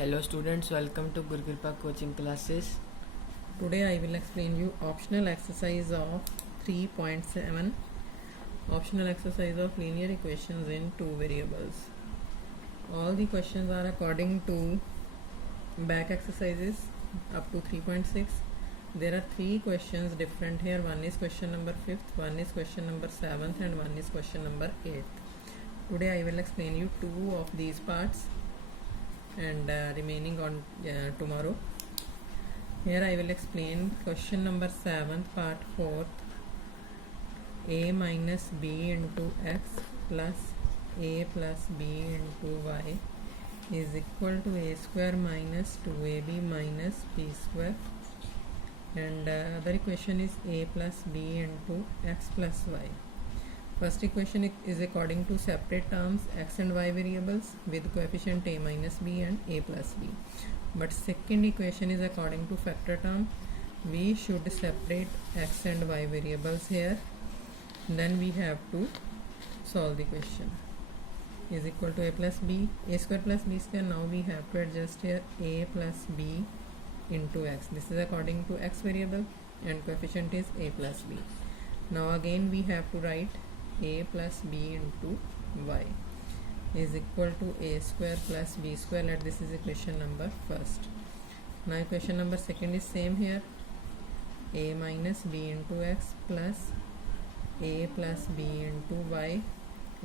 Hello students, welcome to Guru Kripa coaching classes. Today I will explain you optional exercise of 3.7, optional exercise of linear equations in two variables. All the questions are according to back exercises up to 3.6. There are three questions different here. One is question number 5th, one is question number 7th, and one is question number 8th. Today I will explain you two of these parts and remaining on tomorrow. Here I will explain question number 7th part 4th. A minus b into x plus a plus b into y is equal to a square minus 2ab minus b square, and other equation is a plus b into x plus y. First equation is according to separate terms x and y variables with coefficient a minus b and a plus b. But second equation is according to factor term. We should separate x and y variables here. Then we have to solve the question. Is equal to a plus b, a square plus b square. Now we have to adjust here a plus b into x. This is according to x variable and coefficient is a plus b. Now again we have to write a plus b into y is equal to a square plus b square. Let this is equation number first. Now equation number second is same here, a minus b into x plus a plus b into y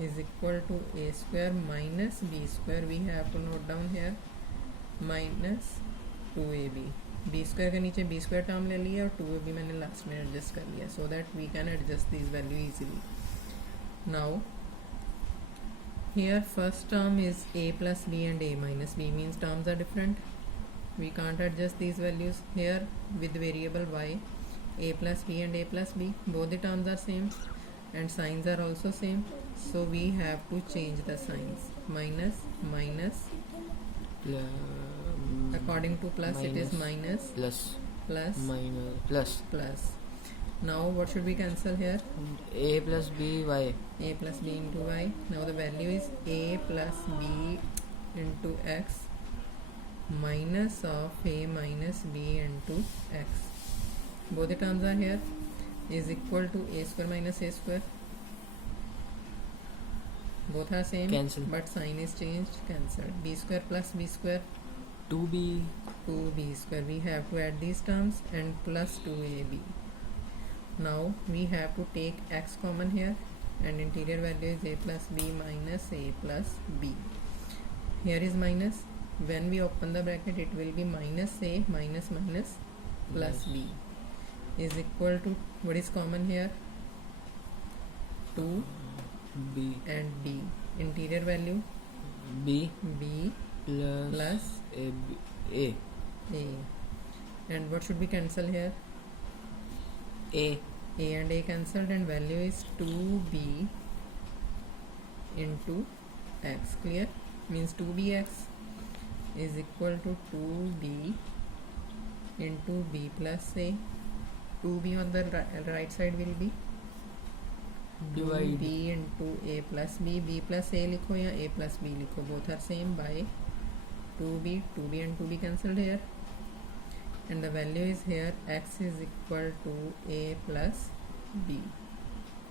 is equal to a square minus b square. We have to note down here minus 2ab. b square के नीचे b square term ले लिया और 2ab मैंने last में adjust कर लिया so that we can adjust these value easily. Now here first term is a plus b and a minus b, means terms are different. We can't adjust these values. Here with variable y, a plus b and a plus b, both the terms are same and signs are also same, so we have to change the signs. Minus minus, according to plus it is minus, Plus plus plus. plus. Now what should we cancel here? A plus b y. A plus b into y. Now the value is a plus b into x minus of a minus b into x. Both the terms are here. Is equal to a square minus a square. Both are same. Cancel. But sign is changed. Cancelled. B square plus b square. 2b 2b square. We have to add these terms and plus 2ab. Now we have to take x common here and interior value is a plus b minus a plus b. Here is minus. When we open the bracket it will be minus a minus minus plus b is equal to, what is common here? 2 b and b. Interior value b b plus a b, a and what should be cancel here? a And a cancelled and value is 2b into x. Clear? Means 2bx is equal to 2b into b plus a. 2b on the right side will be Divide. b into a plus b. b plus a लिखो या a plus b लिखो, both are same, by 2b and 2b cancelled here, and the value is here x is equal to a plus b.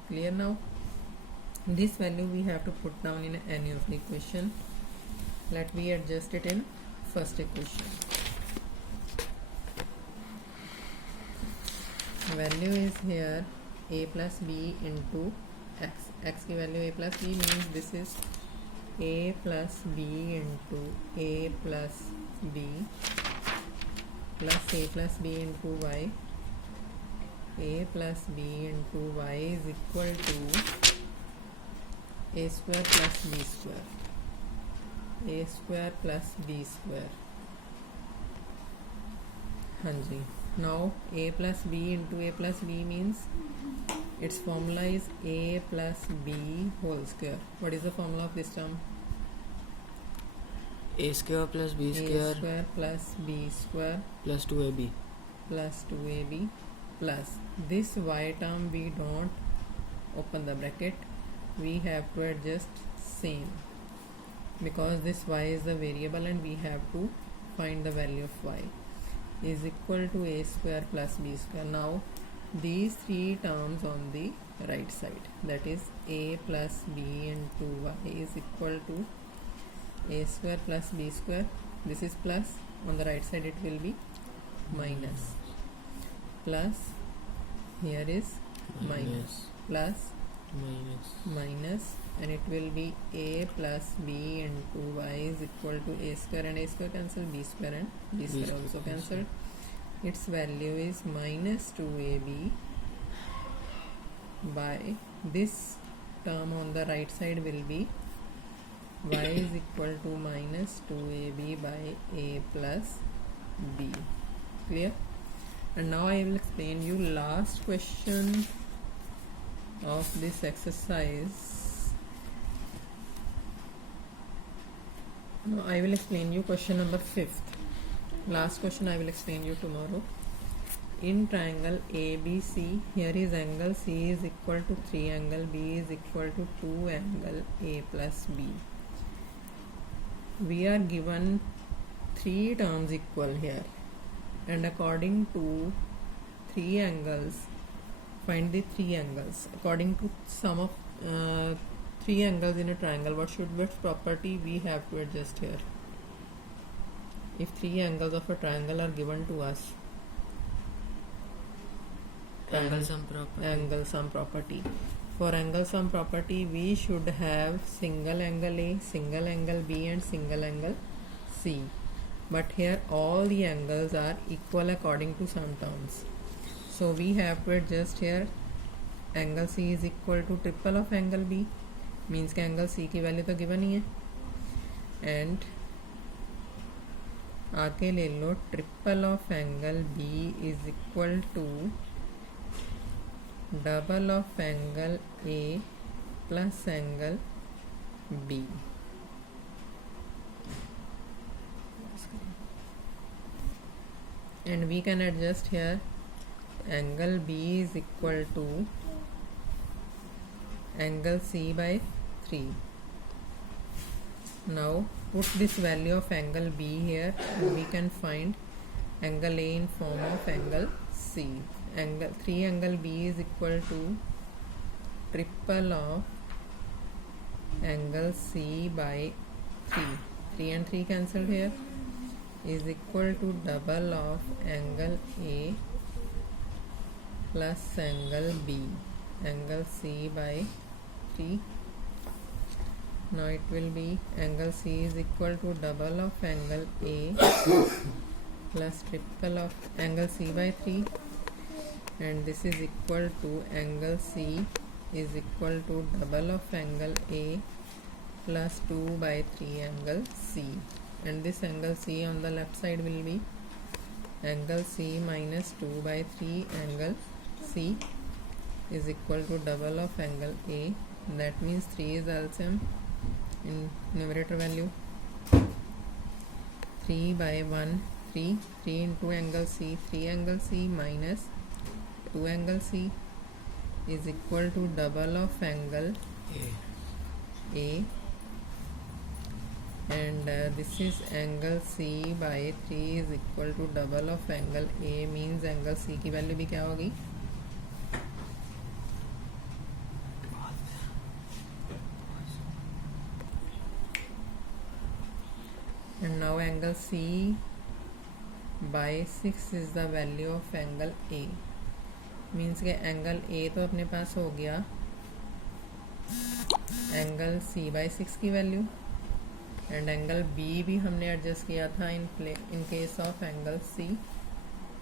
Clear now? This value we have to put down in any of the equation. Let me adjust it in first equation. Value is here a plus b into x. X की value a plus b means this is a plus b into a plus b plus a plus b into y. A plus b into y is equal to a square plus b square. A square plus b square. हाँ जी. Now a plus b into a plus b means its formula is a plus b whole square. What is the formula of this term? a square plus b A square square plus b square plus 2ab plus 2ab plus this y term we don't open the bracket, we have to adjust same because this y is the variable and we have to find the value of y is equal to a square plus b square. Now these three terms on the right side, that is a plus b into y is equal to a square plus b square. This is plus, on the right side it will be minus, plus here is minus, plus minus, and it will be a plus b into y is equal to a square, and a square cancel, b square and b square also cancelled. Its value is minus 2ab by this term on the right side will be y is equal to minus 2ab by a plus b. Clear? And now I will explain you last question of this exercise. Now I will explain you question number 5th. Last question I will explain you tomorrow. In triangle ABC, here is angle C is equal to 3 angle B is equal to 2 angle A plus B. We are given 3 terms equal here, and according to 3 angles, find the 3 angles. According to sum of 3 angles in a triangle, which property we have to adjust here? If 3 angles of a triangle are given to us, angle sum property. Angle sum property. For angle sum property, we should have single angle A, single angle B and single angle C. But here all the angles are equal according to some terms. So we have to adjust here. Angle C is equal to triple of angle B, means कि angle C की value तो given ही है, and आके ले लो triple of angle B is equal to double of angle A plus angle B. And we can adjust here. Angle B is equal to angle C by 3. Now put this value of angle B here, and we can find angle A in form of angle C. 3 angle B is equal to triple of angle C by 3. 3 and 3 cancelled here, is equal to double of angle A plus angle B, angle C by 3. Now it will be angle C is equal to double of angle A plus triple of angle C by 3, and this is equal to angle C is equal to double of angle A plus 2 by 3 angle C, and this angle C on the left side will be angle C minus 2 by 3 angle C is equal to double of angle A. That means 3 is LCM in numerator value. 3 by 1 3 into angle C, 3 angle C minus 2 angle C is equal to double of angle A, and this is angle C by 3 is equal to double of angle A, means angle C की value भी क्या होगी? And now angle C by 6 is the value of angle A, means के angle A तो अपने पास हो गया angle C by 6 की वैल्यू, एंड एंगल बी भी हमने एडजस्ट किया था in case of angle C.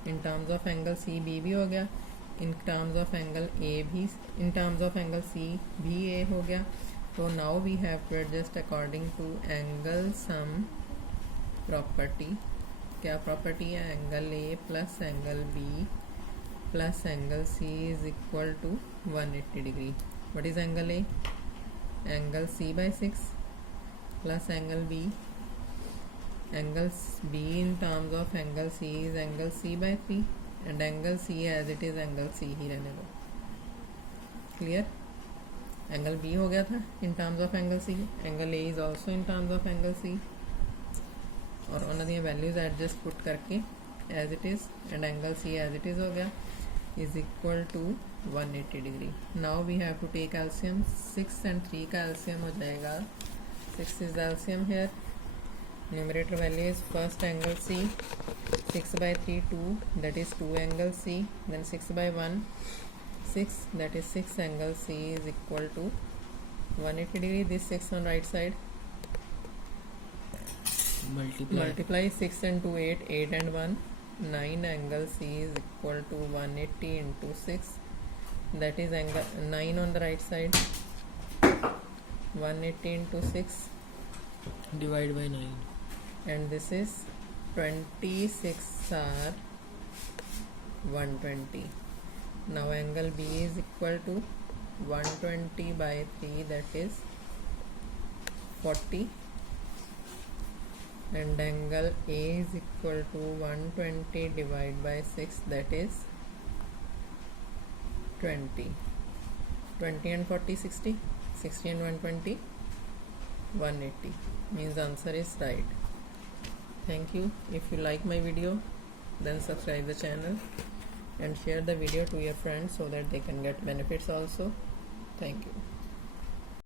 In terms of angle C B भी हो गया, in terms of angle A भी, in terms of angle C भी ए हो गया. तो now we have to adjust according to angle sum property. क्या property है? Angle A plus angle B plus angle C is equal to 180 degree. What is angle A? Angle C by 6 plus angle B. Angle B in terms of angle C is angle C by 3, and angle C as it is angle C ही रहने दो. Clear? Angle B हो गया था in terms of angle C. Angle A is also in terms of angle C. और ਉਹਨਾਂ ਦੀਆਂ values adjust ਪੁੱਟ ਕਰਕੇ as it is and angle C as it is ਹੋ ਗਿਆ is equal to 180 degree. Now we have to take LCM. 6 and 3 का LCM हो जाएगा. 6 is the LCM here. Numerator value is first angle C. 6 by 3 2, that is 2 angle C. Then 6 by 1 6, that is 6 angle C is equal to 180 degree. This 6 on right side. Multiply 6 and 2 8, 8 and 1 9 angle C is equal to 180 into 6, that is angle 9 on the right side. 180 into 6 divide by 9, and this is 26 are 120. Now angle B is equal to 120 by 3, that is 40, and angle A is equal to 120 divided by 6, that is 20. 20 and 40 60, 60 and 120 180, means answer is right. Thank you. If you like my video, then subscribe the channel and share the video to your friends so that they can get benefits also. Thank you.